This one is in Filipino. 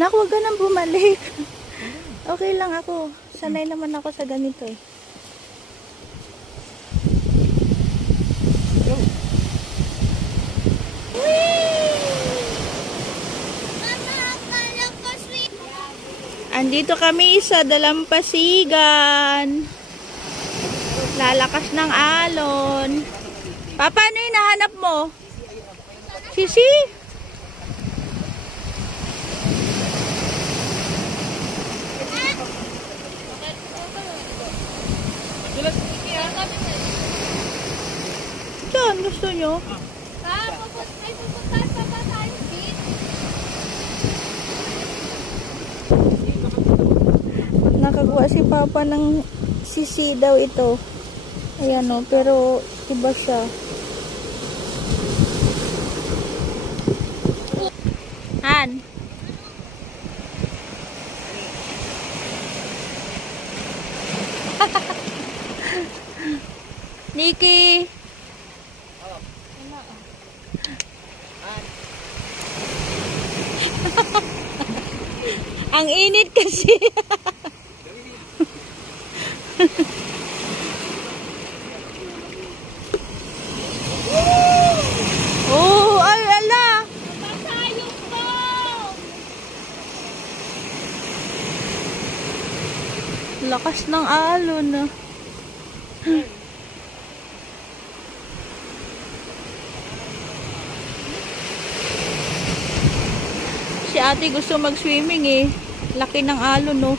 Naku, wag ka nang bumalik. Okay lang ako. Sanay naman ako sa ganito eh. Andito kami sa Dalampasigan. Lalakas ng alon. Papa, ano yung nahanap mo? Sisi? Saan gusto nyo? Nakakuha si Papa ng sisi daw ito. Ayan o, pero iba siya. Han. Nikki. Ang init kasi. Oh, ay ala. Masayog ko. Lakas ng alon na. Si ate gusto mag-swimming eh. Laki ng alon, no?